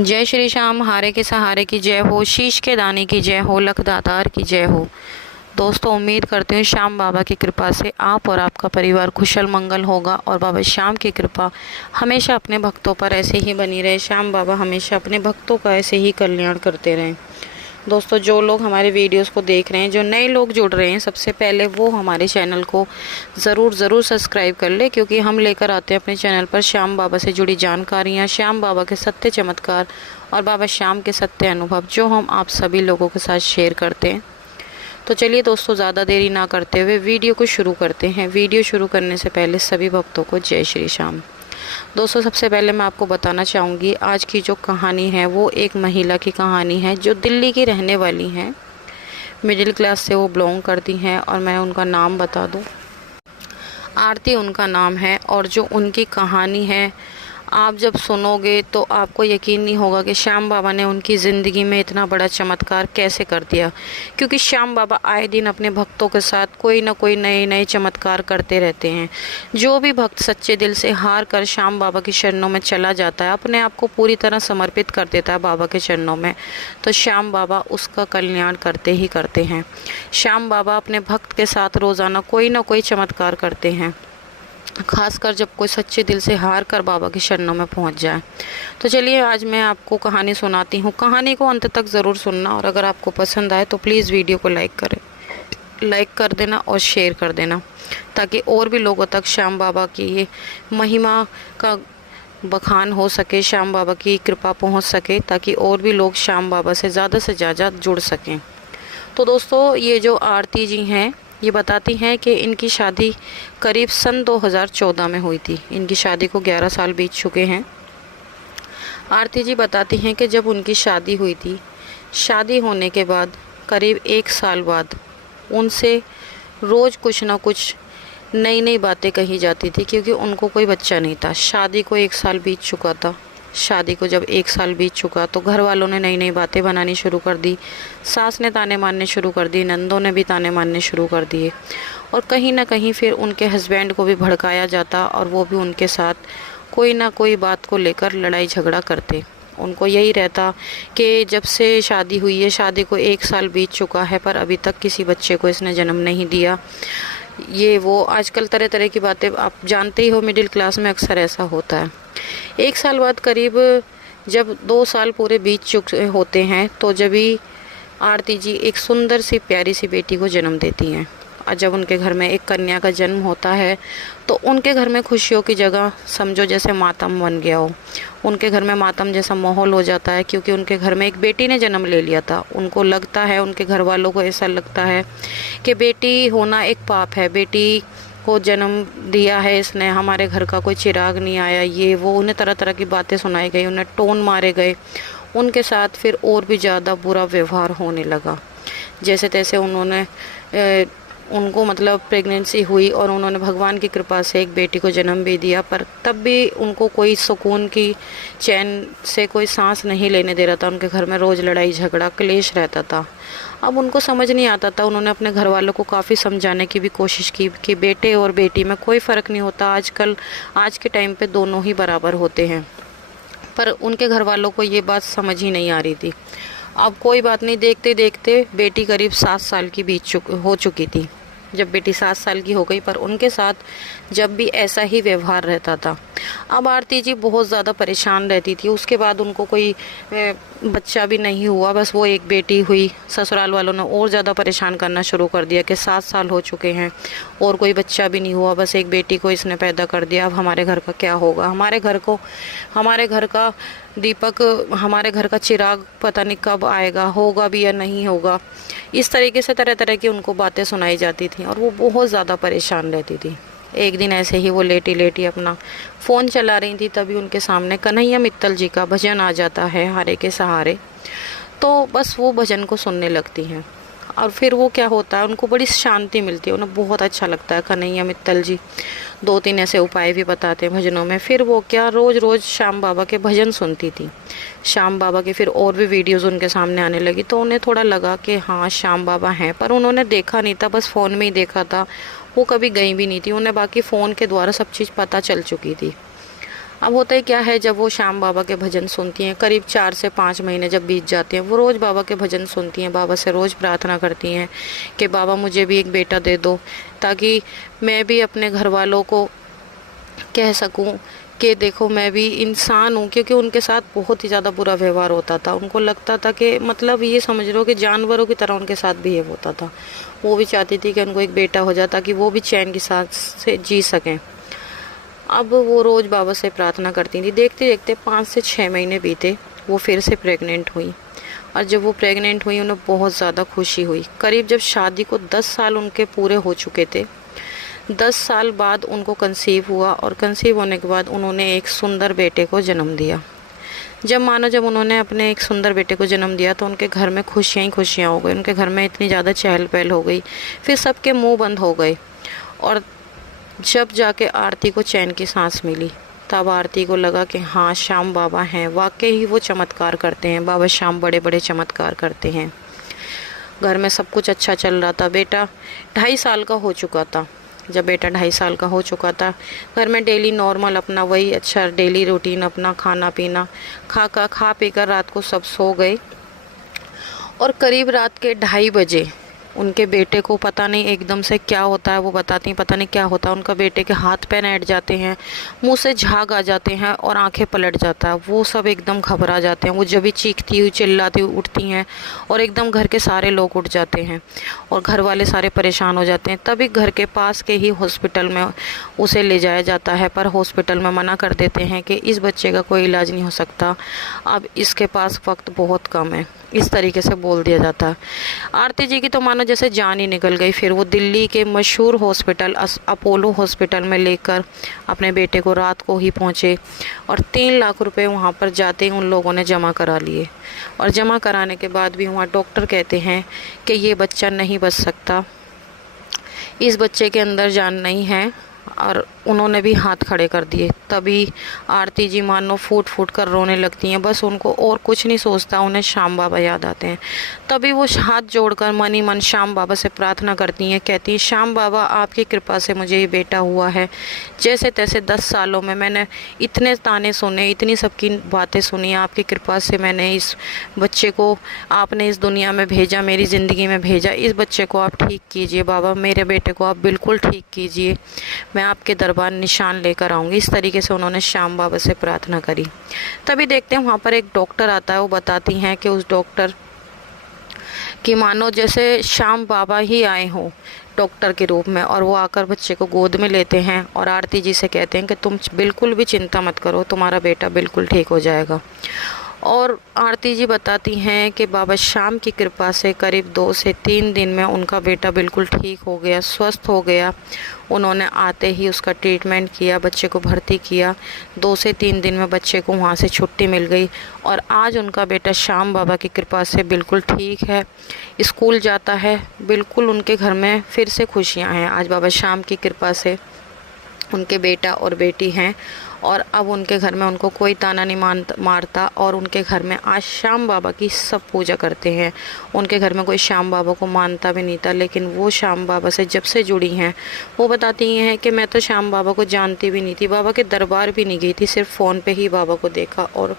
जय श्री श्याम, हारे के सहारे की जय हो, शीश के दाने की जय हो, लख दातार की जय हो। दोस्तों, उम्मीद करते हैं श्याम बाबा की कृपा से आप और आपका परिवार कुशल मंगल होगा और बाबा श्याम की कृपा हमेशा अपने भक्तों पर ऐसे ही बनी रहे। श्याम बाबा हमेशा अपने भक्तों का ऐसे ही कल्याण करते रहें। दोस्तों, जो लोग हमारे वीडियोस को देख रहे हैं, जो नए लोग जुड़ रहे हैं, सबसे पहले वो हमारे चैनल को ज़रूर सब्सक्राइब कर ले, क्योंकि हम लेकर आते हैं अपने चैनल पर श्याम बाबा से जुड़ी जानकारियाँ, श्याम बाबा के सत्य चमत्कार और बाबा श्याम के सत्य अनुभव, जो हम आप सभी लोगों के साथ शेयर करते हैं। तो चलिए दोस्तों, ज़्यादा देरी ना करते हुए वीडियो को शुरू करते हैं। वीडियो शुरू करने से पहले सभी भक्तों को जय श्री श्याम। दोस्तों, सबसे पहले मैं आपको बताना चाहूँगी, आज की जो कहानी है वो एक महिला की कहानी है जो दिल्ली की रहने वाली हैं। मिडिल क्लास से वो बिलोंग करती हैं और मैं उनका नाम बता दूँ, आरती उनका नाम है। और जो उनकी कहानी है, आप जब सुनोगे तो आपको यकीन नहीं होगा कि श्याम बाबा ने उनकी ज़िंदगी में इतना बड़ा चमत्कार कैसे कर दिया। क्योंकि श्याम बाबा आए दिन अपने भक्तों के साथ कोई ना कोई नए नए चमत्कार करते रहते हैं। जो भी भक्त सच्चे दिल से हार कर श्याम बाबा के चरणों में चला जाता है, अपने आप को पूरी तरह समर्पित कर देता है बाबा के चरणों में, तो श्याम बाबा उसका कल्याण करते ही करते हैं। श्याम बाबा अपने भक्त के साथ रोज़ाना कोई ना कोई चमत्कार करते हैं, खासकर जब कोई सच्चे दिल से हार कर बाबा के चरणों में पहुंच जाए। तो चलिए, आज मैं आपको कहानी सुनाती हूँ। कहानी को अंत तक ज़रूर सुनना, और अगर आपको पसंद आए तो प्लीज़ वीडियो को लाइक कर देना और शेयर कर देना, ताकि और भी लोगों तक श्याम बाबा की ये महिमा का बखान हो सके, श्याम बाबा की कृपा पहुँच सके, ताकि और भी लोग श्याम बाबा से ज़्यादा जुड़ सकें। तो दोस्तों, ये जो आरती जी हैं, ये बताती हैं कि इनकी शादी करीब सन 2014 में हुई थी। इनकी शादी को 11 साल बीत चुके हैं। आरती जी बताती हैं कि जब उनकी शादी हुई थी, शादी होने के बाद करीब 1 साल बाद उनसे रोज़ कुछ ना कुछ नई नई बातें कही जाती थी, क्योंकि उनको कोई बच्चा नहीं था। शादी को 1 साल बीत चुका था। शादी को जब 1 साल बीत चुका तो घर वालों ने नई नई बातें बनानी शुरू कर दी। सास ने ताने मारने शुरू कर दी, नंदों ने भी ताने मारने शुरू कर दिए, और कहीं ना कहीं फिर उनके हस्बैंड को भी भड़काया जाता और वो भी उनके साथ कोई ना कोई बात को लेकर लड़ाई झगड़ा करते। उनको यही रहता कि जब से शादी हुई है, शादी को 1 साल बीत चुका है, पर अभी तक किसी बच्चे को इसने जन्म नहीं दिया। ये वो आजकल तरह तरह की बातें, आप जानते ही हो, मिडिल क्लास में अक्सर ऐसा होता है। 1 साल बाद करीब जब 2 साल पूरे बीत चुके होते हैं, तो जब भी आरती जी एक सुंदर सी प्यारी सी बेटी को जन्म देती हैं। और जब उनके घर में एक कन्या का जन्म होता है, तो उनके घर में खुशियों की जगह समझो जैसे मातम बन गया हो। उनके घर में मातम जैसा माहौल हो जाता है, क्योंकि उनके घर में एक बेटी ने जन्म ले लिया था। उनको लगता है, उनके घर वालों को ऐसा लगता है कि बेटी होना एक पाप है, बेटी को जन्म दिया है इसने, हमारे घर का कोई चिराग नहीं आया, ये वो। उन्हें तरह तरह की बातें सुनाई गई, उन्हें टोन मारे गए। उनके साथ फिर और भी ज़्यादा बुरा व्यवहार होने लगा। जैसे तैसे उनको मतलब प्रेगनेंसी हुई और उन्होंने भगवान की कृपा से एक बेटी को जन्म भी दिया, पर तब भी उनको कोई सुकून की चैन से कोई सांस नहीं लेने दे रहा था। उनके घर में रोज़ लड़ाई झगड़ा क्लेश रहता था। अब उनको समझ नहीं आता था। उन्होंने अपने घर वालों को काफ़ी समझाने की भी कोशिश की कि बेटे और बेटी में कोई फ़र्क नहीं होता, आज के टाइम पे दोनों ही बराबर होते हैं। पर उनके घर वालों को ये बात समझ ही नहीं आ रही थी। अब कोई बात नहीं, देखते देखते बेटी करीब 7 साल की हो चुकी थी। जब बेटी 7 साल की हो गई, पर उनके साथ जब भी ऐसा ही व्यवहार रहता था। अब आरती जी बहुत ज़्यादा परेशान रहती थी। उसके बाद उनको कोई बच्चा भी नहीं हुआ, बस वो एक बेटी हुई। ससुराल वालों ने और ज़्यादा परेशान करना शुरू कर दिया कि 7 साल हो चुके हैं और कोई बच्चा भी नहीं हुआ, बस एक बेटी को इसने पैदा कर दिया। अब हमारे घर का क्या होगा? हमारे घर का दीपक, हमारे घर का चिराग पता नहीं कब आएगा, होगा भी या नहीं होगा। इस तरीके से तरह तरह की उनको बातें सुनाई जाती थी और वो बहुत ज़्यादा परेशान रहती थी। एक दिन ऐसे ही वो लेटी लेटी अपना फ़ोन चला रही थी, तभी उनके सामने कन्हैया मित्तल जी का भजन आ जाता है, हारे के सहारे। तो बस वो भजन को सुनने लगती हैं, और फिर वो क्या होता है, उनको बड़ी शांति मिलती है, उन्हें बहुत अच्छा लगता है। कन्हैया मित्तल जी 2-3 ऐसे उपाय भी बताते हैं भजनों में। फिर वो क्या रोज़ श्याम बाबा के भजन सुनती थी। श्याम बाबा के फिर और भी वीडियोज़ उनके सामने आने लगी, तो उन्हें थोड़ा लगा कि हाँ, श्याम बाबा हैं, पर उन्होंने देखा नहीं था, बस फ़ोन में ही देखा था। वो कभी गई भी नहीं थी, उन्हें बाकी फ़ोन के द्वारा सब चीज़ पता चल चुकी थी। अब होता ही क्या है, जब वो श्याम बाबा के भजन सुनती हैं, करीब 4 से 5 महीने जब बीत जाते हैं, वो रोज़ बाबा के भजन सुनती हैं, बाबा से रोज़ प्रार्थना करती हैं कि बाबा मुझे भी एक बेटा दे दो, ताकि मैं भी अपने घर वालों को कह सकूं कि देखो मैं भी इंसान हूँ। क्योंकि उनके साथ बहुत ही ज़्यादा बुरा व्यवहार होता था, उनको लगता था कि मतलब ये समझ लो कि जानवरों की तरह उनके साथ बिहेव होता था। वो भी चाहती थी कि उनको एक बेटा हो जाए ताकि वो भी चैन के साथ से जी सकें। अब वो रोज़ बाबा से प्रार्थना करती थी। देखते देखते 5 से 6 महीने बीते, वो फिर से प्रेग्नेंट हुई। और जब वो प्रेग्नेंट हुई उन्हें बहुत ज़्यादा खुशी हुई। करीब जब शादी को 10 साल उनके पूरे हो चुके थे, 10 साल बाद उनको कंसीव हुआ, और कंसीव होने के बाद उन्होंने एक सुंदर बेटे को जन्म दिया। जब उन्होंने अपने एक सुंदर बेटे को जन्म दिया तो उनके घर में खुशियाँ ही खुशियाँ हो गई। उनके घर में इतनी ज़्यादा चहल पहल हो गई, फिर सबके मुंह बंद हो गए। और जब जाके आरती को चैन की सांस मिली, तब आरती को लगा कि हाँ, श्याम बाबा हैं, वाकई ही वो चमत्कार करते हैं। बाबा श्याम बड़े बड़े चमत्कार करते हैं। घर में सब कुछ अच्छा चल रहा था। बेटा 2.5 साल का हो चुका था। जब बेटा 2.5 साल का हो चुका था, घर में डेली नॉर्मल अपना वही अच्छा डेली रूटीन, अपना खाना पीना, खा पी कर रात को सब सो गए। और करीब रात के 2:30 बजे उनके बेटे को पता नहीं एकदम से क्या होता है, वो बताती पता नहीं क्या होता है, उनका बेटे के हाथ पैर ऐंठ जाते हैं, मुंह से झाग आ जाते हैं और आंखें पलट जाता है। वो सब एकदम घबरा जाते हैं। वो जब भी चीखती हुई चिल्लाती हुई उठती हैं और एकदम घर के सारे लोग उठ जाते हैं और घर वाले सारे परेशान हो जाते हैं। तभी घर के पास के ही हॉस्पिटल में उसे ले जाया जाता है, पर हॉस्पिटल में मना कर देते हैं कि इस बच्चे का कोई इलाज नहीं हो सकता, अब इसके पास वक्त बहुत कम है, इस तरीके से बोल दिया जाता है। आरती जी की तो मानो जैसे जान ही निकल गई। फिर वो दिल्ली के मशहूर हॉस्पिटल अपोलो हॉस्पिटल में लेकर अपने बेटे को रात को ही पहुँचे, और 3 लाख रुपए वहाँ पर जाते ही उन लोगों ने जमा करा लिए। और जमा कराने के बाद भी वहाँ डॉक्टर कहते हैं कि ये बच्चा नहीं बच सकता, इस बच्चे के अंदर जान नहीं है, और उन्होंने भी हाथ खड़े कर दिए। तभी आरती जी मानो फूट फूट कर रोने लगती हैं। बस उनको और कुछ नहीं सोचता, उन्हें श्याम बाबा याद आते हैं। तभी वो हाथ जोड़कर मन ही मन श्याम बाबा से प्रार्थना करती हैं, कहती हैं श्याम बाबा, आपकी कृपा से मुझे ये बेटा हुआ है। जैसे तैसे 10 सालों में मैंने इतने ताने सुने, इतनी सबकी बातें सुनी, आपकी कृपा से मैंने इस बच्चे को आपने इस दुनिया में भेजा, मेरी ज़िंदगी में भेजा। इस बच्चे को आप ठीक कीजिए बाबा, मेरे बेटे को आप बिल्कुल ठीक कीजिए, मैं आपके दरबार निशान लेकर आऊँगी। इस तरीके से उन्होंने श्याम बाबा से प्रार्थना करी। तभी देखते हैं वहाँ पर एक डॉक्टर आता है। वो बताती हैं कि उस डॉक्टर की मानो जैसे श्याम बाबा ही आए हों डॉक्टर के रूप में, और वो आकर बच्चे को गोद में लेते हैं और आरती जी से कहते हैं कि तुम बिल्कुल भी चिंता मत करो, तुम्हारा बेटा बिल्कुल ठीक हो जाएगा। और आरती जी बताती हैं कि बाबा श्याम की कृपा से करीब 2 से 3 दिन में उनका बेटा बिल्कुल ठीक हो गया, स्वस्थ हो गया। उन्होंने आते ही उसका ट्रीटमेंट किया, बच्चे को भर्ती किया। 2 से 3 दिन में बच्चे को वहाँ से छुट्टी मिल गई, और आज उनका बेटा श्याम बाबा की कृपा से बिल्कुल ठीक है, स्कूल जाता है। बिल्कुल उनके घर में फिर से खुशियाँ हैं। आज बाबा श्याम की कृपा से उनके बेटा और बेटी हैं, और अब उनके घर में उनको कोई ताना नहीं मारता, और उनके घर में आज श्याम बाबा की सब पूजा करते हैं। उनके घर में कोई श्याम बाबा को मानता भी नहीं था, लेकिन वो श्याम बाबा से जब से जुड़ी हैं, वो बताती हैं कि मैं तो श्याम बाबा को जानती भी नहीं थी, बाबा के दरबार भी नहीं गई थी, सिर्फ फ़ोन पे ही बाबा को देखा, और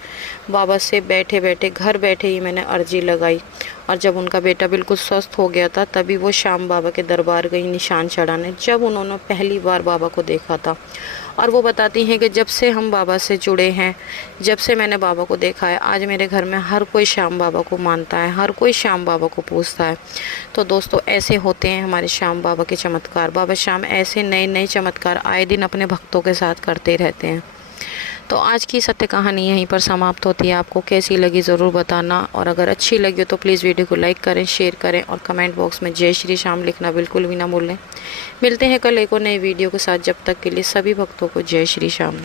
बाबा से बैठे बैठे घर बैठे ही मैंने अर्जी लगाई। और जब उनका बेटा बिल्कुल स्वस्थ हो गया था, तभी वो श्याम बाबा के दरबार गई निशान चढ़ाने, जब उन्होंने पहली बार बाबा को देखा था। और वो बताती हैं कि जब से हम बाबा से जुड़े हैं, जब से मैंने बाबा को देखा है, आज मेरे घर में हर कोई श्याम बाबा को मानता है, हर कोई श्याम बाबा को पूजता है। तो दोस्तों, ऐसे होते हैं हमारे श्याम बाबा के चमत्कार। बाबा श्याम ऐसे नए नए चमत्कार आए दिन अपने भक्तों के साथ करते रहते हैं। तो आज की सत्य कहानी यहीं पर समाप्त होती है। आपको कैसी लगी ज़रूर बताना, और अगर अच्छी लगी हो तो प्लीज़ वीडियो को लाइक करें, शेयर करें, और कमेंट बॉक्स में जय श्री श्याम लिखना बिल्कुल भी ना भूलें। मिलते हैं कल एक और नई वीडियो के साथ। जब तक के लिए सभी भक्तों को जय श्री श्याम।